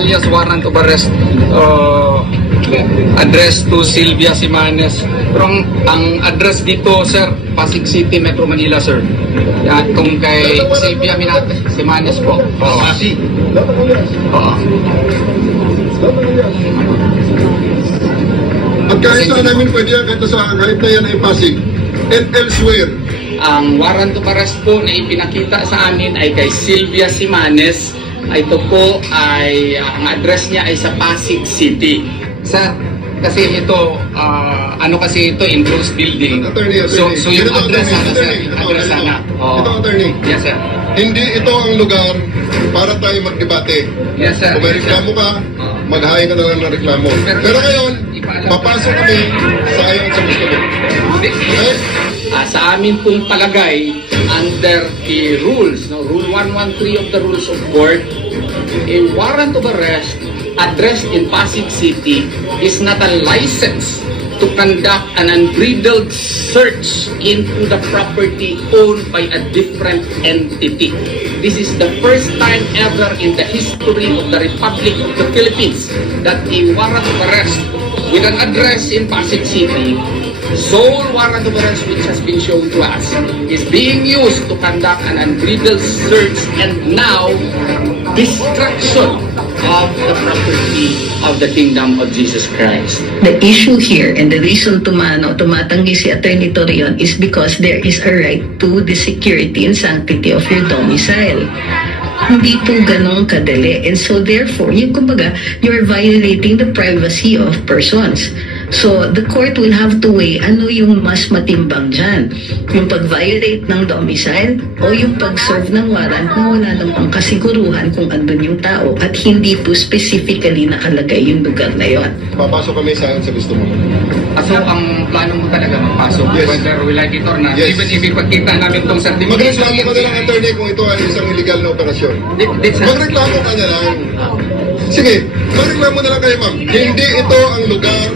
alias warrant of arrest address to Sylvia Simanes. Pero ang address dito, sir, Pasig City, Metro Manila, sir. Itong kay Sylvia Simanes po. Pasig? Oo. At kahit saan namin pwede yan, kahit na yan ay Pasig. And elsewhere. Ang warrant of arrest po na ipinakita sa amin ay kay Sylvia Simanes. Ito po ay, ang address niya ay sa Pasig City. Sir, kasi ito, kasi ito, enclosed building. Attorney. So yung address sana, sir. Address sana. Ito, attorney. Yes, sir. Hindi ito ang lugar para tayo magdebate. Yes, sir. Kung may reklamo ka, mag-hain ka na lang ng reklamo. Pero ngayon, papasok kami sa ayon sa gusto mo. Okay? Sa amin pong palagay, under the rules, Rule 113 of the Rules of Court, a warrant of arrest addressed in Pasig City is not a license to conduct an unbridled search into the property owned by a different entity. This is the first time ever in the history of the Republic of the Philippines that a warrant of arrest with an address in Pasig City, sole warrant of arrest which has been shown to us, is being used to conduct an unbridled search and now destruction of the property of the kingdom of Jesus Christ. The issue here and the reason tumatanggi si Attorney Torion is because there is a right to the security and sanctity of your domicile. Hindi po ganun kadali. And so therefore, kumbaga, you're violating the privacy of persons. So the court will have to weigh ano yung mas matimbang dyan. Yung pag-violate ng domicile o yung pag-serve ng warrant na wala namang kasiguruhan kung andun yung tao at hindi po specifically nakalagay yung lugar na yon. Papasok kami sa ayon sa gusto mo. So ang plano mo talaga magpasok, yes, whether we like it or not, yes, even if ipagkita namin itong certification. Magreklamo ka na lang, attorney, kung ito ay isang illegal na operasyon. Magreklamo ka na lang. Sige, magreklamo na lang kayo, ma'am. Hindi ito ang lugar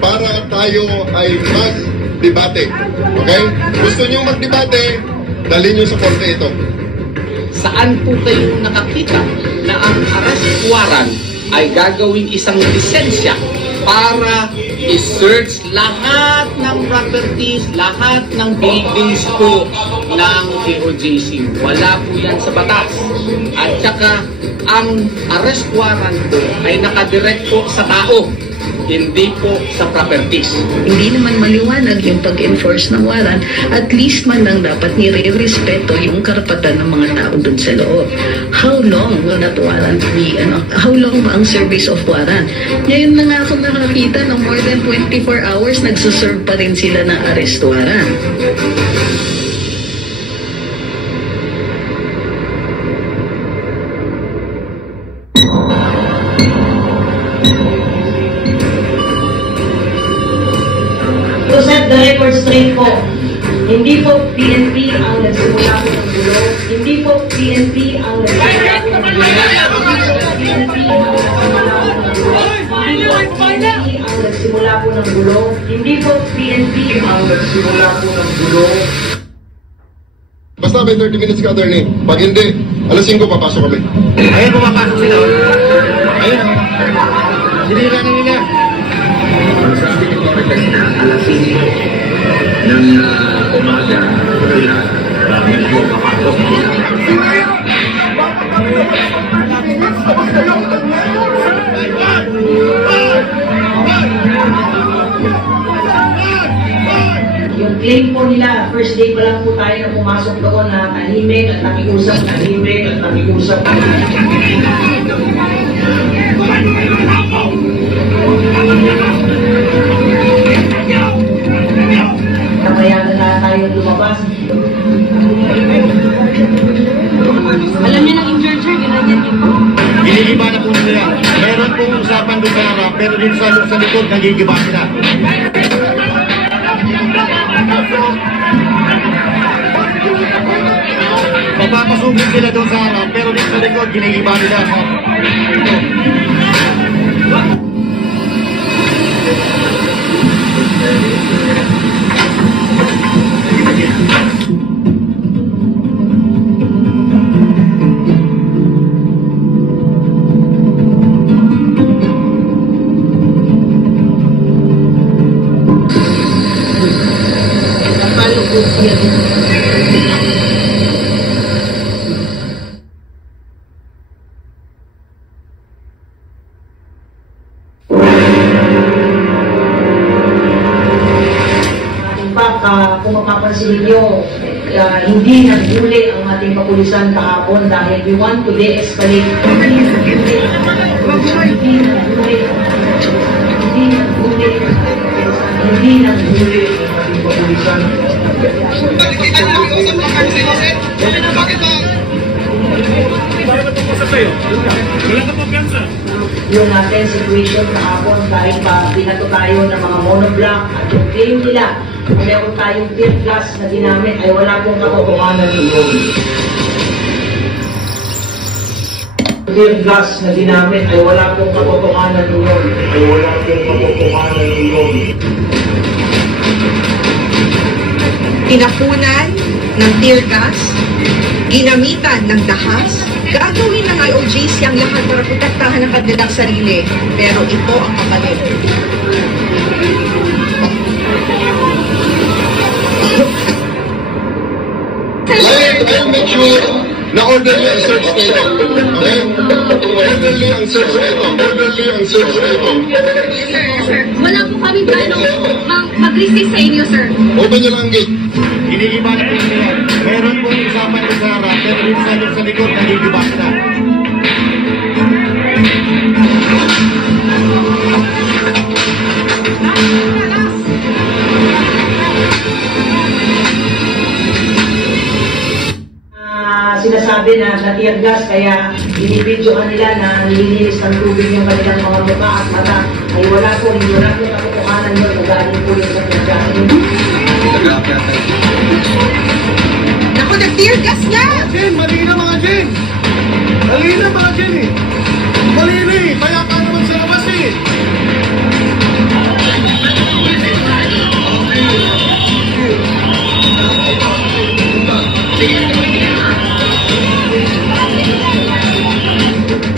para tayo ay mag-debate. Okay? Gusto nyo mag-debate, dalhin nyo sa korte ito. Saan po kayo nakakita na ang arrest warrant ay gagawing isang lisensya para i-search lahat ng properties, lahat ng buildings po ng KOJC? Wala po yan sa batas. At saka, ang arrest warrant po ay nakadirect po sa tao, hindi po sa properties. Hindi naman maliwanag yung pag-enforce ng warrant, at least man lang dapat nire-respeto yung karapatan ng mga tao dun sa loob. How long will that warrant be? How long ang service of warrant? Ngayon na nga ako nakakita ng more than 24 hours, nagsuserve pa rin sila ng arrest warrant. The record straight po. Hindi po PNP ang nagsimula po ng gulo. Hindi po PNP ang nagsimula po ng gulo. Hindi po PNP ang nagsimula po ng gulo. Basta may 30 minutes ka, attorney. Pag hindi, alas 5 papasok kami. Ayun, pumapasok sila. Ayun. Sinira na nila. Sabi ko alas 5 ng umaga, medyo kapasok. Yung claim po nila, first day pa lang po tayo na pumasok doon na tahimik at nakiusap. Napayagan na tayo lumabas. Alam niya ng in-charger, ginanyan niyo po. Ginigiba na po sila. Meron pong usapan doon sa harap, pero dito sa likod, nagigiba sila. Magpapasugin sila doon sa harap, pero dito sa likod, ginigiba nila. Kung mapapansin ninyo, hindi naghuli ang ating kapulisan kahapon dahil we want to de-escalate. Hindi naghuli ang ating kapulisan. Yung natin situation kahapon dahil pa binato tayo ng mga monoblock at yung claim nila meron tayong tear gas na ginamit ay wala pong katotohanan yun. Tear gas na ginamit ay wala pong katotohanan yun. Tinapunan ng tear gas, ginamitan ng dahas, gagawin ng IOGs ang lahat para protektahan ang kanilang sarili. Pero ito ang kapalit. I'll make sure na orderly ang search nito. Okay? Orderly ang search nito. Wala po kami plano mag-resist sa inyo, sir. Open nyo lang ang gate. Iniiba na po nila. Meron pong usapan ko sa harap, pero minsan sa likod, nagigibak na. Sinasabi na tear gas kaya binibidyoan nila na nililinis ng tubig yung kanilang mga mukha at mata ay wala po katotohanan yun magaling po yung tear gas. Naku, nag-tear gas na! Jen, mali na mga Jen! Mali na mga Jen eh! Mali na eh! Kaya ka naman sa labas eh!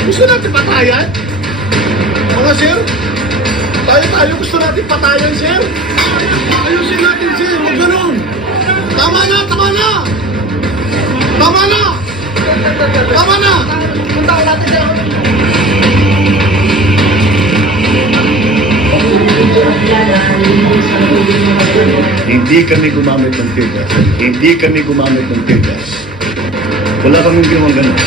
Gusto natin patayan? Mga sir? Tayo gusto natin patayan, sir? Ayusin natin, sir. Huwag ganun. Tama na! Tama na! Tama na! Tama na! Punta natin dyan. Hindi kami gumamit ng tear gas. Hindi kami gumamit ng tear gas. Wala kaming gawang ganun.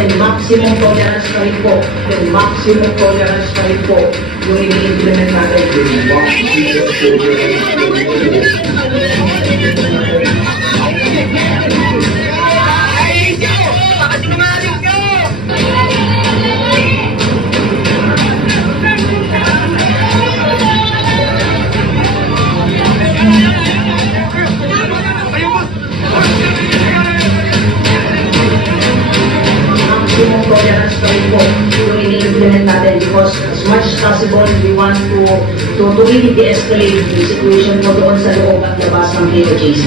Then maximum tolerance pa rin po. Yung i-implement natin. Maximum tolerance pa rin po yung i-implement natin because as much as possible we want to really de-escalate the situation mo doon sa loob at labas ng POJC.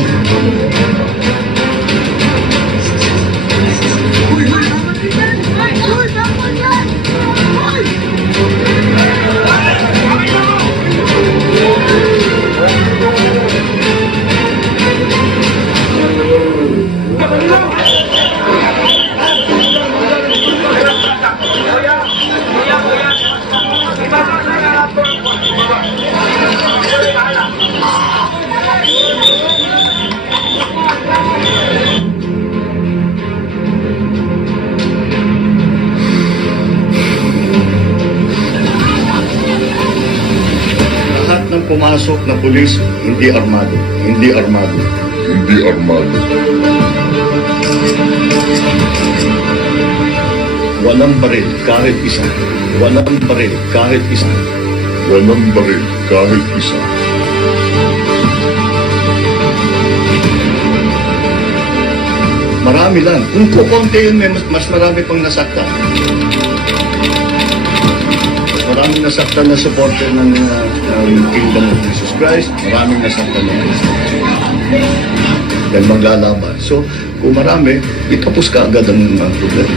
Pumasok na pulis, hindi armado. Walang baril kahit isa. Marami lang. Kung kukunti yun, mas marami pang nasaktan. Maraming nasaktan na supporter ng Kingdom of Jesus Christ. Maraming nasaktan na dahil maglalaban. So, kung marami, itapos ka agad ang problema.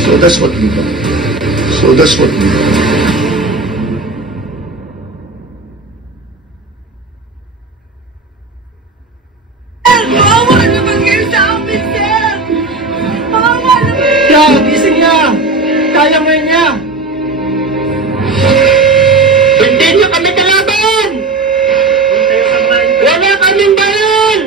So, So that's what we done. Gising niya! Kaya mo niya! Hindi niyo kami kalaban! Wala kaming bayan!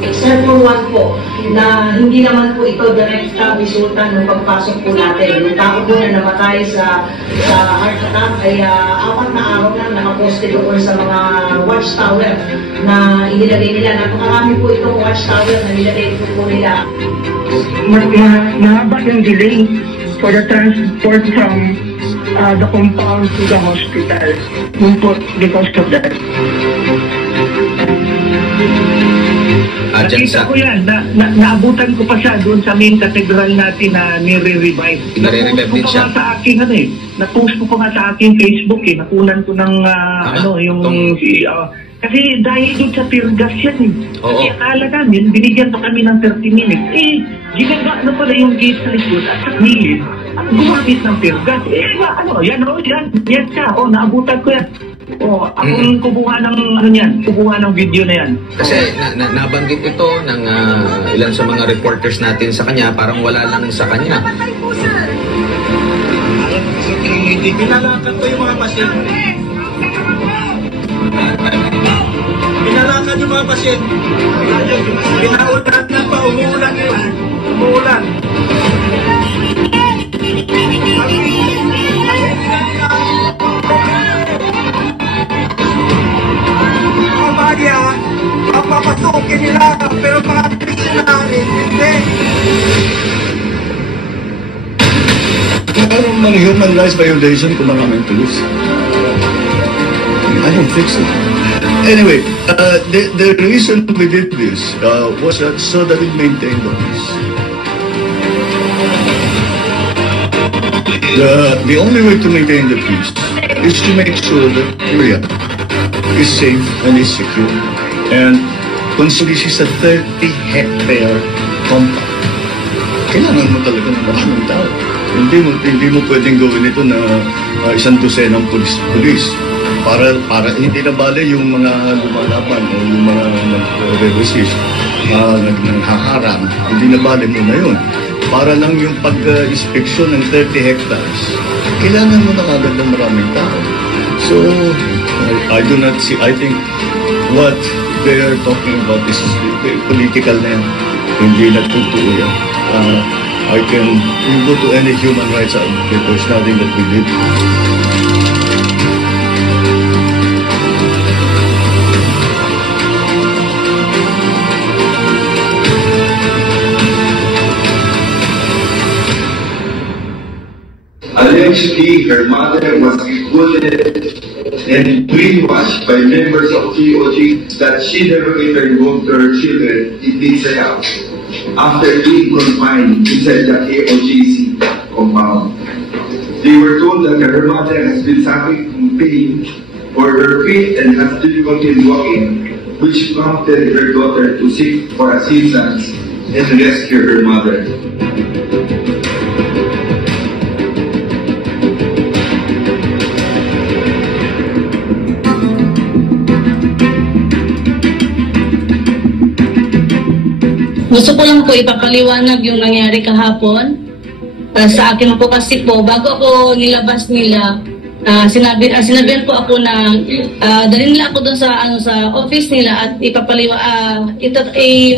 Example 1 po, na hindi naman po ito direkta resulta ng pagpasok po natin. Yung tao po na namatay sa heart attack ay 4 na araw lang nakaposte doon sa mga watchtower na inilagay nila. Napakarami po itong watchtower na nilagay po nila. Mahaba yung delay for the transport from the compound to the hospital because of that. Nakita ko yan, naabutan ko pa siya doon sa main cathedral natin na nire-revive. Nire-revive din siya. Na-post ko pa nga sa akin Facebook eh. Nakunan ko ng kasi dahil doon sa tear gas yan eh. Kasi akala namin, binigyan pa kami ng 30 minutes. Ginagawa pala yung gate sa likod at sa gilid. Gumamit ng tear gas. Yan siya. Naabutan ko yan. Akong kubuha ng video na yan. Kasi nabanggit ito ng ilan sa mga reporters natin sa kanya, parang wala lang sa kanya. Pinalakad ko yung mga pasyente. Pinalakad yung mga pasyente. Pinaulan na pa, umuulan yun. Umuulan. Mga bagya, papapasukin nila, pero mga missionaries, hindi. Meron ng human rights violation kung mga mentalist. I don't think so. Anyway, the reason we did this was so that we maintain the peace. The only way to maintain the peace is to make sure that Korea is safe and is secure. And consider this is a 30-hectare compound. Kailangan mo talaga ng maraming tao. Hindi mo pwedeng gawin ito na isang dosenang pulis. Para hindi na bale yung mga lumalaban o yung mga nag-resist, naghaharang, hindi na bale mo na yun. Para lang yung pag-inspeksyon ng 30 hectares, kailangan mo na kagad ng maraming tao. So, I do not see, I think what they are talking about is political na yan. Hindi na totoo yan. You go to any human rights advocate, there's nothing that we did. Allegedly, her mother was recruited and brainwashed by members of KOG that she never returned to her children in Pizza House after being confined inside the KOGC compound. They were told that her mother has been suffering from pain for her feet and has difficulty in walking, which prompted her daughter to seek for assistance and rescue her mother. Gusto ko lang po ipapaliwanag yung nangyari kahapon. Sa akin po kasi po, bago ako nilabas nila, sinabihan po ako na dalhin nila ako doon sa office nila at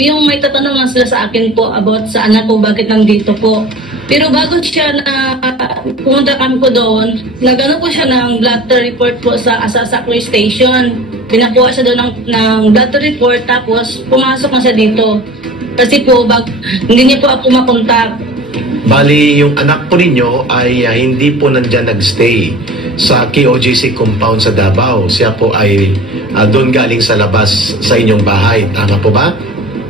yung may tatanong lang sila sa akin po about sa anak ko, bakit nandito po. Pero bago siya na pumunta kami po doon, nagano po siya ng blood report po sa Asasakloy Station. Pinakuha siya doon ng blood report tapos pumasok na siya dito. Kasi po, hindi niya po ako makontak. Bali, yung anak po ninyo ay hindi po nandyan nagstay sa KOGC compound sa Davao. Siya po ay doon galing sa labas sa inyong bahay. Tama po ba?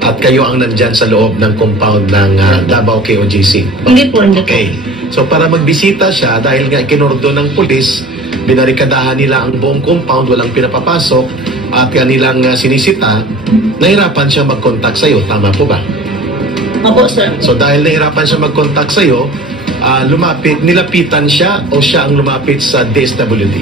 At kayo ang nandyan sa loob ng compound ng Davao KOGC. Hindi po, hindi po. Okay. So para magbisita siya, dahil nga ikinordo ng pulis, binarikadahan nila ang buong compound, walang pinapapasok, at kanilang sinisita, nahirapan siya mag-contact sa'yo. Tama po ba? Opo, sir. So dahil nahirapan siya mag-contact sa'yo, nilapitan siya o siya ang lumapit sa DSWD?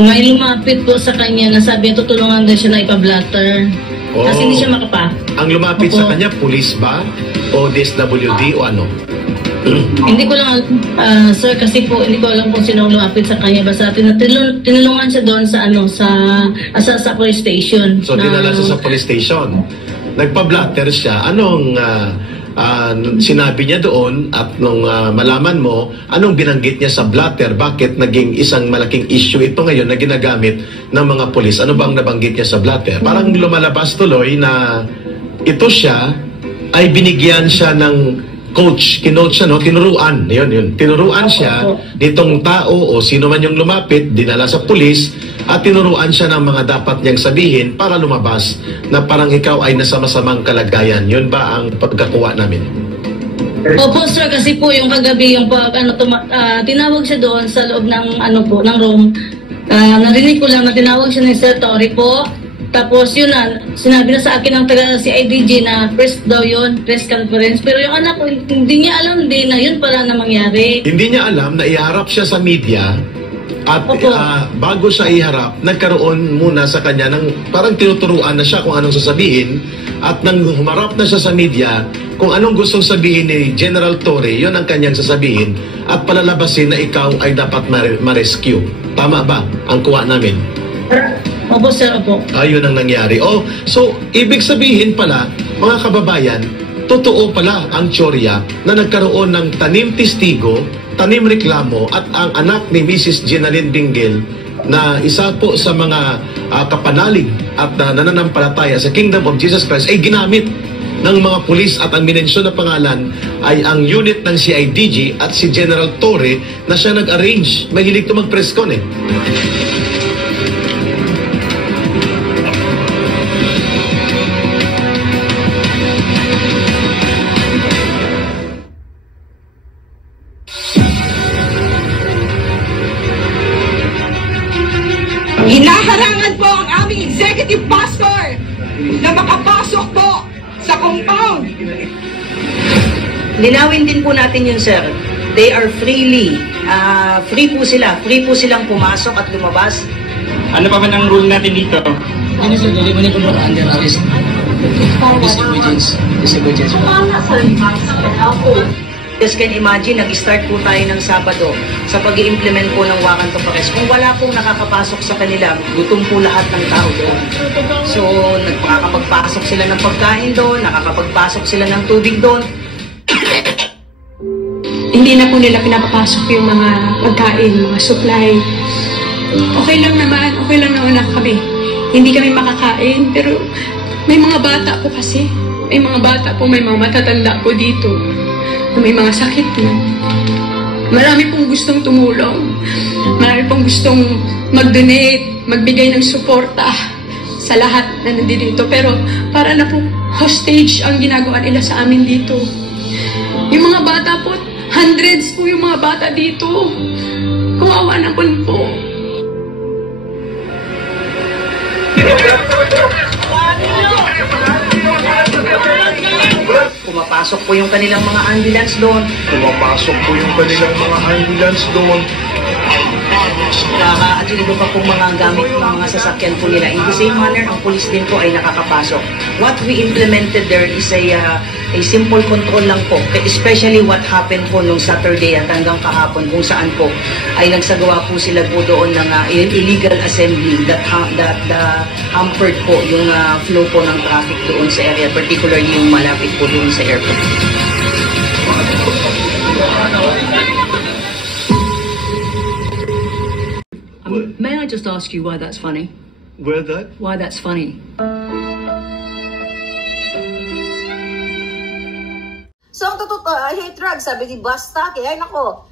May lumapit po sa kanya na sabi tutulungan daw siya na ipa-blatter. Kasi hindi siya makapa. Ang lumapit sa kanya, police ba? O DSWD o ano? Hindi ko lang, sir, kasi po hindi ko alam kung sino ang lumapit sa kanya. Basta tinulungan siya doon sa sa police station. So dinala siya sa police station. Nagpa-blatter siya. Anong sinabi niya doon at nung malaman mo, anong binanggit niya sa blatter? Bakit naging isang malaking issue ito ngayon na ginagamit ng mga polis? Ano bang nabanggit niya sa blatter? Parang lumalabas tuloy na ito siya ay binigyan siya ng coach, kinoach siya, no? Tinuruan. Yun. Tinuruan siya nitong tao o sino man yung lumapit, dinala sa pulis at tinuruan siya ng mga dapat niyang sabihin para lumabas na parang ikaw ay nasa masamang kalagayan. Yun ba ang pagkakuha namin? Opo, sir, kasi po yung kagabi yung tinawag siya doon sa loob ng ng room. Narinig ko lang na tinawag siya ni Sir Tori po. Tapos yun na, sinabi na sa akin ng CIDG na press daw yun, press conference. Pero yung anak ko, hindi niya alam din na yun pala na mangyari. Hindi niya alam na iharap siya sa media at bago siya iharap, nagkaroon muna sa kanya ng parang tinuturuan na siya kung anong sasabihin at nang humarap na siya sa media, kung anong gustong sabihin ni General Torre, yun ang kanyang sasabihin at palalabasin na ikaw ay dapat ma-rescue. Tama ba ang kuha namin? Opo, sir, opo. Ayun ang nangyari. So, ibig sabihin pala, mga kababayan, totoo pala ang tsorya na nagkaroon ng tanim testigo, tanim reklamo at ang anak ni Mrs. Jenaline Benguel na isa po sa mga kapanalig at nananampalataya sa Kingdom of Jesus Christ ay ginamit ng mga pulis at ang minensyon na pangalan ay ang unit ng CIDG at si General Torre na siya nag-arrange. Mahilig ito mag-press con eh. Hinaharangan po ang aming executive pastor na makapasok po sa compound. Linawin din po natin yun, sir. They are free po sila. Free po silang pumasok at lumabas. Ano pa man ang rule natin dito? Ano sir, dali mo na kung under arrest. Disobedience. Just can imagine, nag-start po tayo ng Sabado sa pag-i-implement po ng warrant of arrest. Kung wala pong nakakapasok sa kanila, gutom po lahat ng tao doon. So, nakakapagpasok sila ng pagkain doon, nakakapagpasok sila ng tubig doon. Hindi na po nila pinapapasok yung mga pagkain, mga supply. Okay lang naman kami. Hindi kami makakain, pero may mga bata po kasi. May mga bata po, may mga matatanda po dito. May mga sakit na. Marami pong gustong tumulong. Marami pong gustong mag-donate, magbigay ng suporta sa lahat na nandito. Pero para na po hostage ang ginagawa nila sa amin dito. Yung mga bata po, hundreds po yung mga bata dito. Kawawa naman po. Pumapasok po yung kanilang mga ambulance doon. At yung iba pa pong mga gamit ng mga sasakyan po nila. In the same manner, ang police din po ay nakakapasok. What we implemented there is a simple control lang po. Especially what happened po nung Saturday at hanggang kahapon kung saan po ay nagsagawa po sila po doon ng illegal assembly that hampered po yung flow po ng traffic doon sa area, particularly yung malapit po doon sa airport. May I just ask you why that's funny? Why that's funny? So, ang totoo, I hate drugs, sabi ni Basta. Kaya, nako,